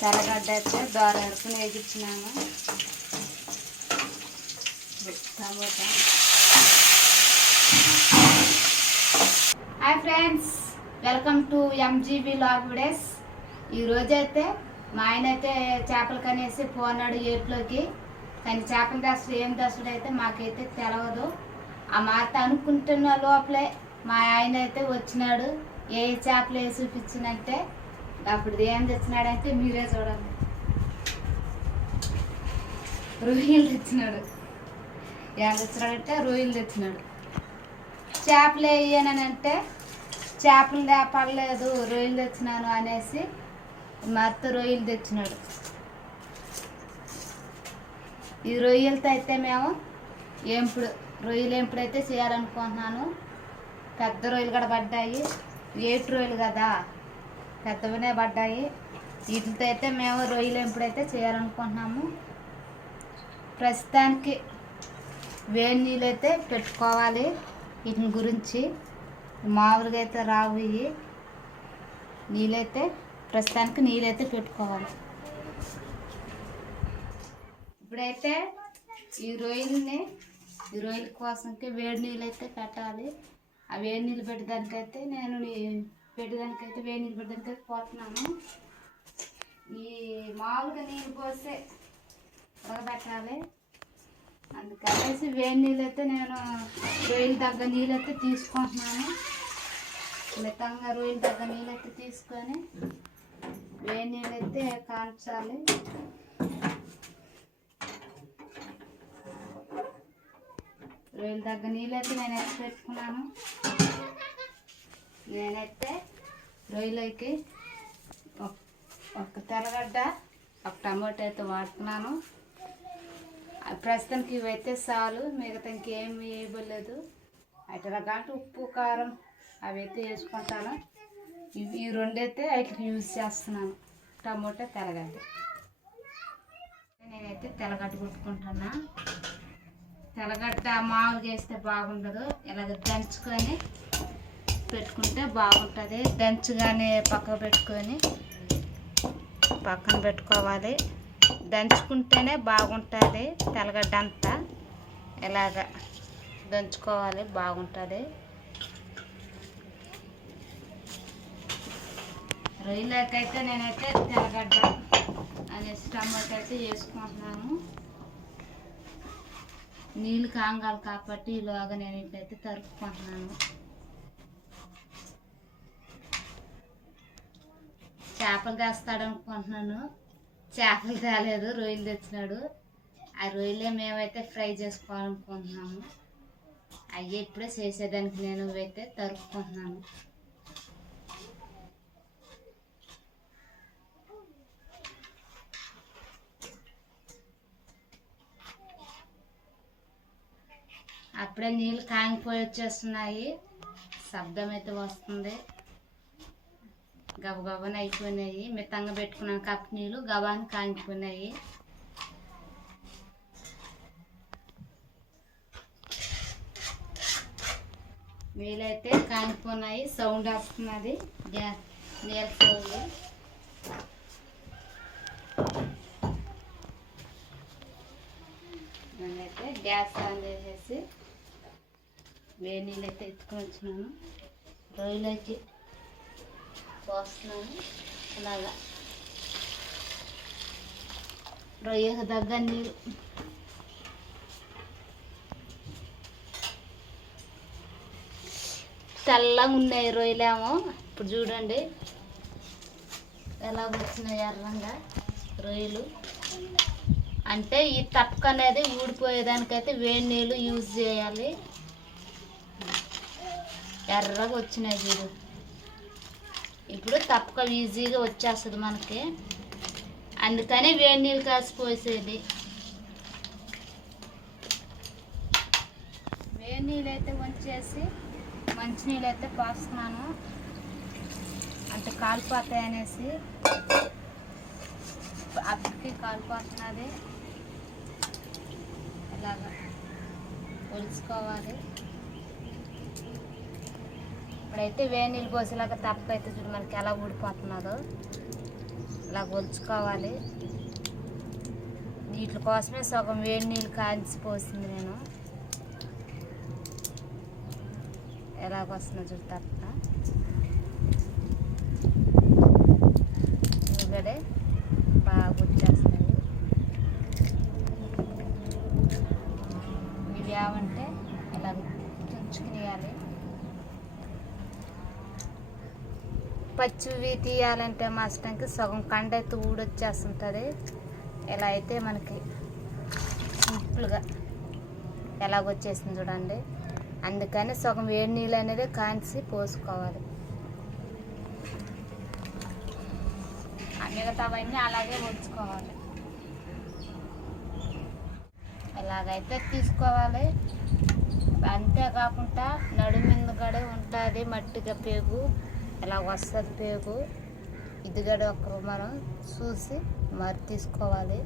తెల్లగడ్డ అయితే దోర వేగించినాను tomato hi friends welcome to MGB vlog videos ఈరోజు అయితే మా ఆయన అయితే చేపలు కనేసి పోనాడు ఏట్లోకి. కానీ చేపల దశలు ఏం దశలు అయితే మాకైతే తెలవదు. ఆ మాట అనుకుంటున్న లోపలే మా ఆయన అయితే వచ్చినాడు. ఏ చేపలు వేసి చూపించినంటే అప్పుడు ఏం తెచ్చినాడంటే మీరే చూడండి. రొయ్యలు తెచ్చినాడు. ఏం తెచ్చినాడంటే రొయ్యలు తెచ్చినాడు. చేపలు వేయనంటే చేపలు పడలేదు రొయ్యలు తెచ్చినాను అనేసి మా అత్త రొయ్యలు తెచ్చినాడు. ఈ రొయ్యలతో అయితే మేము ఏంపుడు రొయ్యలు ఎంపుడైతే చేయాలనుకుంటున్నాను. పెద్ద రొయ్యలు కూడా పడ్డాయి. ఏటు రొయ్యలు కదా? పెద్దవనే పడ్డాయి. వీటితో అయితే మేము రొయ్యలు ఎప్పుడైతే చేయాలనుకుంటున్నాము. ప్రస్తుతానికి వేడి నీళ్ళు అయితే పెట్టుకోవాలి వీటిని గురించి. మామూలుగా అయితే రావు ఇవి. నీళ్ళైతే ప్రస్తుతానికి నీళ్ళైతే పెట్టుకోవాలి. ఇప్పుడైతే ఈ రొయ్యల్ని ఈ రొయ్యల కోసంకి వేడి నీళ్ళు అయితే పెట్టాలి. ఆ వేడి నీళ్ళు పెట్టడానికైతే నేను నీ- పెట్టడానికైతే వేడి నీళ్ళు పెట్టడానికైతే పోతున్నాను. ఈ మామూలుగా నీళ్ళు పోస్తే ఉడకబెట్టాలి. అందుకనేసి వేడి నీళ్ళు అయితే నేను రొయ్యలు తగ్గ నీళ్ళు అయితే తీసుకుంటున్నాను. మితంగా రొయ్యలు తగ్గ నీళ్ళు అయితే తీసుకొని వేడి నీళ్ళు అయితే కాల్చాలి. రొయ్యలు తగ్గ నీళ్ళు అయితే నేను ఎత్తి పెట్టుకున్నాను. నేనైతే రొయ్యలకి ఒక- ఒక తెల్లగడ్డ ఒక టమాటో అయితే వాడుతున్నాను. ప్రస్తుతానికి ఇవైతే చాలు మిగతా ఇంకేం వేయబడలేదు అటు ఉప్పు కారం అవి అయితే వేసుకుంటాను. ఇవి ఈ రెండైతే వాటికి యూజ్ చేస్తున్నాను టమోటా తెల్లగడ్డ. నేనైతే తెల్లగడ్డ కొట్టుకుంటున్నా. తెల్లగడ్డ మామూలుగా వేస్తే బాగుండదు ఇలాగ దంచుకొని పెట్టుకుంటే బాగుంటుంది. దంచుగానే పక్కన పెట్టుకొని పక్కన పెట్టుకోవాలి. దంచుకుంటేనే బాగుంటుంది తెల్లగడ్డ అంతా. ఇలాగ దంచుకోవాలి బాగుంటుంది. రొయ్యలకైతే నేనైతే తెల్లగడ్డ అనేసి టమాటా అయితే వేసుకుంటున్నాను. నీళ్ళు కాంగాలి కాబట్టి ఇలాగ నేను ఇంటైతే తరుపుకుంటున్నాను చేపలు తెస్తాడు అనుకుంటున్నాను. చేపలు తేలేదు రొయ్యలు తెచ్చినాడు. ఆ రొయ్యలే మేమైతే ఫ్రై చేసుకోవాలనుకుంటున్నాము. అవి ఇప్పుడే చేసేదానికి నేను అయితే తరుపుకుంటున్నాను అప్పుడే నీళ్ళు కాగిపోయి వచ్చేస్తున్నాయి. శబ్దం అయితే వస్తుంది. గబగబన అయిపోయినాయి. మితంగా పెట్టుకున్నాను కప్పు నీళ్ళు గబాన్ని కాగిపోయినాయి. నీళ్ళైతే కాగిపోయినాయి సౌండ్ వస్తున్నది. గ్యాస్ నీళ్ళ సౌండ్. నేనైతే గ్యాస్ ఆన్ చేసేసి వేడి నీళ్ళు అయితే ఎత్తుకొని వచ్చినాను. రొయ్యలకి పోస్తున్నాను అలాగా. రొయ్యకు తగ్గ నీళ్ళు తెల్లగా ఉన్నాయి రొయ్యలేమో. ఇప్పుడు చూడండి. ఎలా వచ్చినాయి ఎర్రంగా రొయ్యలు. అంటే ఈ తప్పక అనేది ఊడిపోయేదానికైతే వేడి నీళ్ళు యూజ్ చేయాలి. ఎర్రగా వచ్చినాయి చూడు. ఇప్పుడు తప్పక ఈజీగా వచ్చేస్తుంది మనకి. అందుకని వేడి నీళ్ళు కాసి పోసేది వేడి నీళ్ళు అయితే వంచేసి మంచినీళ్ళు అయితే పోస్తున్నాను అంటే కాలిపోతాయి అనేసి అప్పటికి కాలిపోతున్నది. ఇలాగ ఒలుచుకోవాలి ఇప్పుడైతే వేడి నీళ్ళు పోసేలాగా తప్పకైతే చూడు మనకి ఎలా ఊడిపోతున్నదో. ఇలా ఒలుచుకోవాలి వీటి కోసమే సగం వేడి నీళ్ళు కాల్చి పోసింది నేను. ఎలాగొస్తుందో చూడు తప్ప బాగా వచ్చేస్తాయి ఇవి ఏమంటే ఇలా తుంచుకునేయాలి పచ్చివి తీయాలంటే మాస్టంకి సగం కండ అయితే ఊడొచ్చేస్తుంటుంది. ఇలా అయితే మనకి సింపుల్గా ఎలాగొచ్చేసింది చూడండి. అందుకని సగం వేడి నీళ్ళు అనేది కాంచి పోసుకోవాలి. ఆ మిగతావన్నీ అలాగే ఉంచుకోవాలి. ఎలాగైతే తీసుకోవాలి. అంతేకాకుండా నడుమింద కూడా ఉంటుంది మట్టిగా పేగు. ఇలా వస్తుంది పేగు? ఇది కూడా ఒక మనం చూసి మరి తీసుకోవాలి.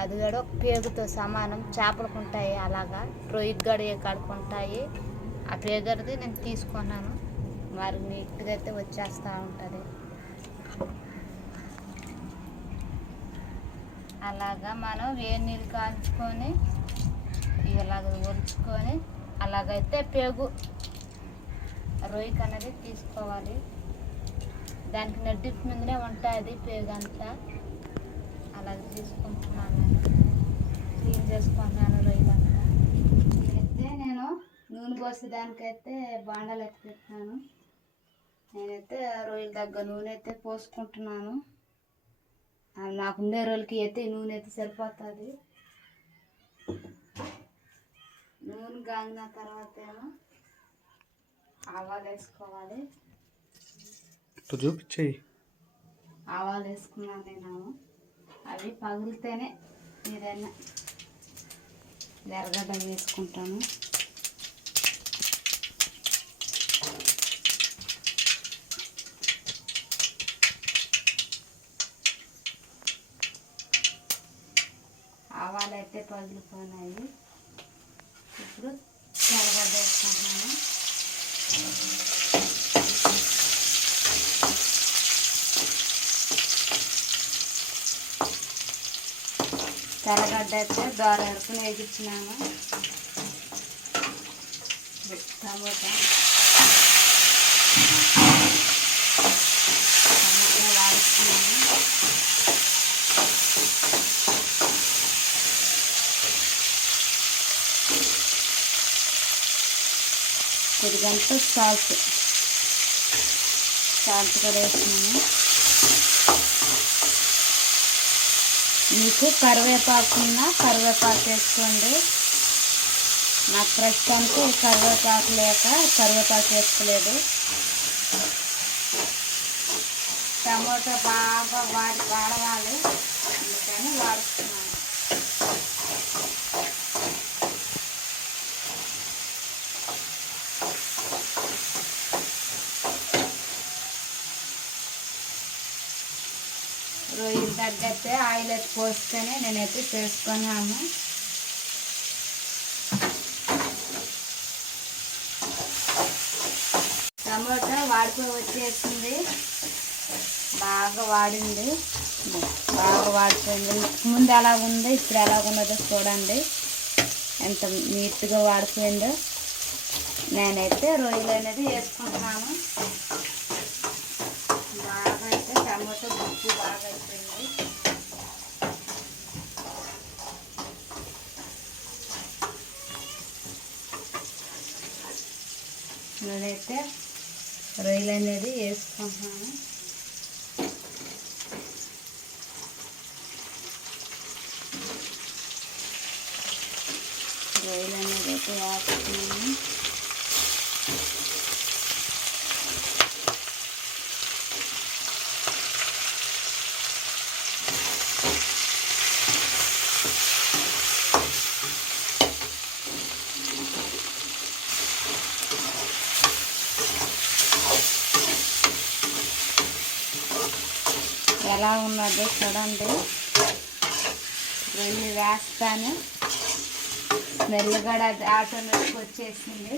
అది కూడా ఒక పేగుతో సమానం. చేపలకు ఉంటాయి అలాగా. రొయ్యకు గడ కడుకుంటాయి ఆ పేగడిది నేను తీసుకున్నాను. మరి నీట్గా అయితే వచ్చేస్తూ ఉంటుంది. అలాగా మనం వేడి నీళ్ళు కాల్చుకొని ఇలాగ ఒలుచుకొని అలాగైతే పేగు రొయ్యకి అనేది తీసుకోవాలి. దానికి నడ్డి ముందునే ఉంటుంది అది అంతా. అలాగ తీసుకుంటున్నాను. నేను క్లీన్ చేసుకుంటున్నాను రొయ్యలంతా అయితే నేను నూనె పోసే దానికైతే బాండలు ఎత్తుకుంటున్నాను నేనైతే రొయ్యల దగ్గర నూనె అయితే పోసుకుంటున్నాను. నాకు ఉండే రోజులకి అయితే నూనె అయితే సరిపోతుంది. నూనె కాగిన తర్వాత ఏమో ఆవాలు వేసుకోవాలి. చూపించేయి. ఆవాలు వేసుకున్నాను నేను. అవి పగిలితేనే ఏదైనా ఎర్రగడ్డ వేసుకుంటాను. ఆవాలు అయితే పగిలిపోయినాయి. ఇప్పుడు ఎర్రగడ్డ వేసుకుంటున్నాను తెల్లగడ్డ అయితే దోర వరకు వేగించినాను టమోటా టమోటా వాడుతున్నాము కొద్దిగంత సాల్ట్. సాల్ట్ కూడా వేస్తున్నాను. మీకు కరివేపాకు ఉన్న కరివేపాకు వేసుకోండి. నాకు ప్రస్తుతానికి కరివేపాకు లేక కరివేపాకు వేసుకోలేదు. టమోటా బాగా వాడి వాడవాలి. అందుకని వాడుతున్నాను. రొయ్యలు తగ్గతే ఆయిల్ అయితే పోసుకొని నేనైతే చేసుకున్నాను. టమోటా వాడిపోయి వచ్చేసింది. బాగా వాడింది. బాగా వాడిపోయింది ముందు ఎలా ఉంది ఇప్పుడు ఎలా ఉన్నదో చూడండి. ఎంత నీట్గా వాడిపోయిందో. నేనైతే రొయ్యలు అనేది వేసుకుంటున్నాను బాగా అయితే టమాటో గుజ్జు బాగా అయిపోయింది నేనైతే రొయ్యలు అనేది వేసుకుంటున్నాను రొయ్యలు అనేది అయితే వేస్తున్నాను ఎలా ఉన్నదో చూడండి. వెళ్ళి వేస్తాను. స్మెల్ కూడా ఆటోమేటిక్ వచ్చేసింది.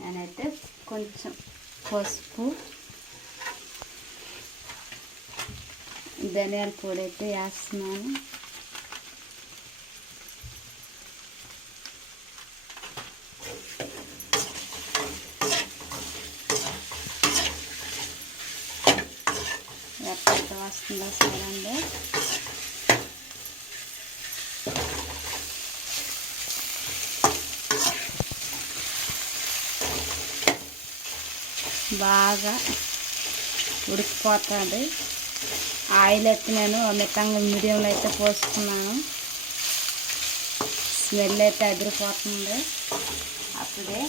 నేనైతే కొంచెం పసుపు ధనియాల పొడి అయితే వేస్తున్నాను ఎక్కడ వస్తుందో చూడండి బాగా ఉడికిపోతుంది. ఆయిల్ అయితే మితంగా మీడియంలో అయితే పోసుకున్నాను. స్మెల్ అయితే అదిరిపోతుంది. అప్పుడే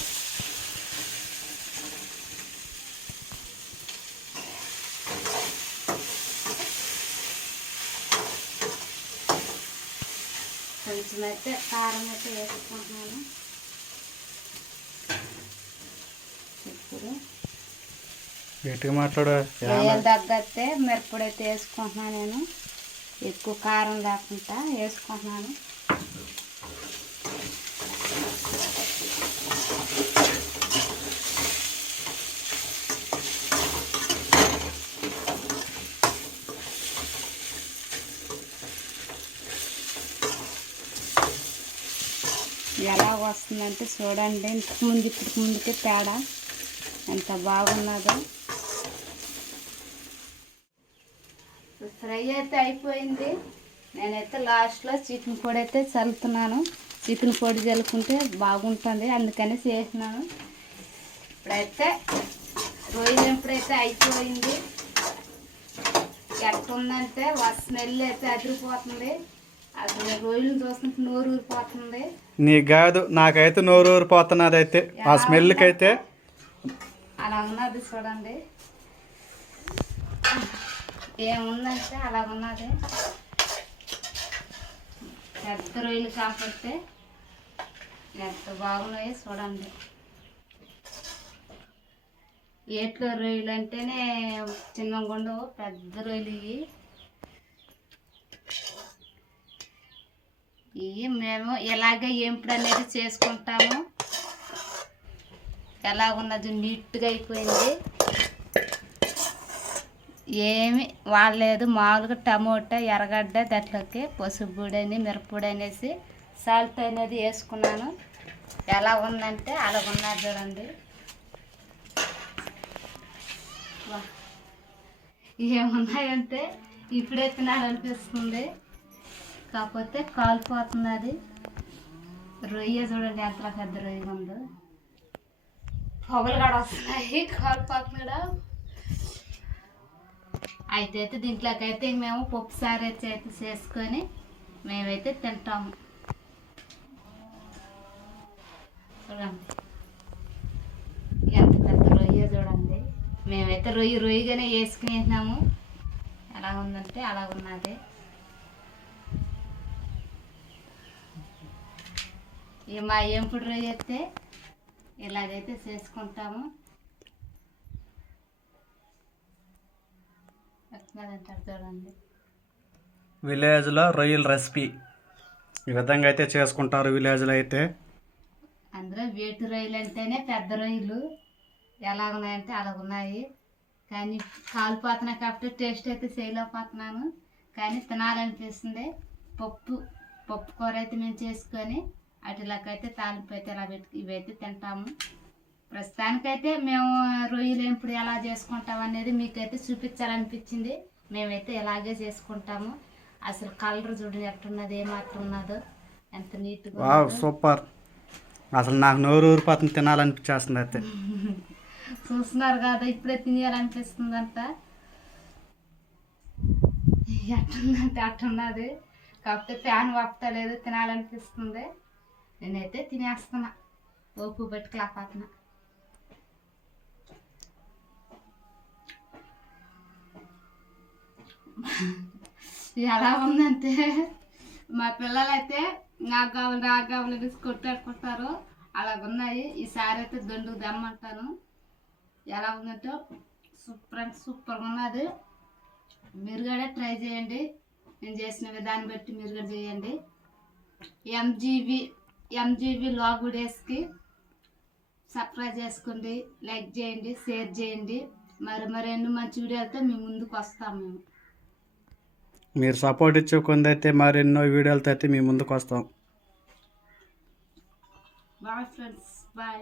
కొంచెం అయితే కారం అయితే వేసుకుంటున్నాను ఇప్పుడు గట్టిగా మాట్లాడు. మిరప్పొడి అయితే వేసుకుంటున్నాను నేను. ఎక్కువ కారం లేకుండా వేసుకుంటున్నాను. ఎలా వస్తుందంటే చూడండి ఇంతకు ముందు ఇప్పటికి ముందుకే తేడా. ఎంత బాగున్నదో. ఫ్రై అయితే అయిపోయింది. నేనైతే లాస్ట్లో చికెన్ పొడి అయితే చల్లుతున్నాను. చికెన్ పొడి చల్లుకుంటే బాగుంటుంది అందుకని చేసినాను ఇప్పుడైతే రొయ్యలు ఎప్పుడైతే అయిపోయింది ఎట్టుందంటే స్మెల్ అయితే అదిరిపోతుంది. అసలు రొయ్యలు చూస్తుంటే నోరు ఊరిపోతుంది. నీకు కాదు నాకైతే నోరు ఊరిపోతున్నది అయితే ఆ స్మెల్కి అయితే అలా ఉన్నది చూడండి. ఏముందంటే అలా ఉన్నది పెద్ద రొయ్యలు కాకపోతే ఎంత బాగున్నాయో చూడండి. ఏట్లో రొయ్యలు అంటేనే చిన్న గుండవు పెద్ద రొయ్యలు ఇవి ఇవి మేము ఎలాగే ఏంపుడు అనేది చేసుకుంటాము. ఎలాగున్నది నీట్గా అయిపోయింది. ఏమి వాడలేదు. మామూలుగా టమోటా ఎర్రగడ్డ దాంట్లోకి పసుపు మిరపపొడి అని అనేసి సాల్ట్ అనేది వేసుకున్నాను. ఎలా ఉందంటే అలా ఉన్నారు చూడండి. ఏమున్నాయంటే ఇప్పుడే తినాలనిపిస్తుంది. కాకపోతే కాలిపోతున్నది. రొయ్య చూడండి ఎంత పెద్ద రొయ్య ఉందో పొగలు కూడా వస్తున్నాయి. కాలిపోతుంది కూడా అయితే అయితే దీంట్లోకైతే మేము పప్పు సారు అయితే అయితే చేసుకొని మేమైతే తింటాము. చూడండి. ఎంత పెద్ద రొయ్య చూడండి. మేమైతే రొయ్యి రొయ్యగానే వేసుకునేసినాము. ఎలా ఉందంటే అలా ఉన్నది. ఇక మా ఏంపుడు రొయ్య అయితే ఇలాగైతే చేసుకుంటాము. విలేజ్లో రొయ్యల రెసిపీ. ఈ విధంగా అయితే చేసుకుంటారు విలేజ్లో అయితే. అందులో వేటు రొయ్యలు అంటేనే పెద్ద రొయ్యలు. ఎలా ఉన్నాయంటే అలా ఉన్నాయి కానీ కాలిపోతున్నాయి కాబట్టి టేస్ట్ అయితే చేయలేకపోతున్నాను. కానీ తినాలనిపిస్తుంది. పప్పు పప్పు కూర అయితే మేము చేసుకొని అటులాకైతే తాలింపు అయితే ఇలా పెట్టి ఇవైతే తింటాము. ప్రస్తుతానికైతే మేము రొయ్యలు ఇప్పుడు ఎలా చేసుకుంటాం అనేది మీకైతే చూపించాలనిపించింది. మేమైతే ఇలాగే చేసుకుంటాము. అసలు కలర్ చూడండి ఎట్టున్నది ఏమాత్రం ఉన్నదో. ఎంత నీట్గా. సూపర్. అసలు నాకు నోరు ఊరిపోతుంది తినాలనిపించేస్తుంది అయితే. చూస్తున్నారు కదా ఇప్పుడే తినేయాలనిపిస్తుందంట. ఎట్టుందంటే అట్టున్నది. కాకపోతే ఫ్యాన్ వస్తలేదు తినాలనిపిస్తుంది. నేనైతే తినేస్తున్నా. ఓపు పెట్టుకోలేకపోతున్నా ఎలా ఉందంటే మా పిల్లలైతే నాకు కావాలి నాకు కావాలి అనేసి కొట్టాడుకుంటారు అలాగున్నాయి ఈసారి అయితే దొండుకు దమ్మంటాను ఎలా ఉందంటే సూపర్ అంటే సూపర్గా ఉన్నది. మీరు కూడా ట్రై చేయండి. నేను చేసిన విధాన్ని బట్టి మీరు కూడా చేయండి. ఎంజీబీ ఎంజీబీ లాగు డేస్కి సబ్స్క్రైబ్ చేసుకోండి లైక్ చేయండి షేర్ చేయండి. మరి మరెన్నో మంచి వీడియోలతో మీ ముందుకు వస్తాం మేము. మీరు సపోర్ట్ ఇచ్చే కొందైతే మరెన్నో వీడియోలతో అయితే మీ ముందుకు వస్తాం. Bye friends bye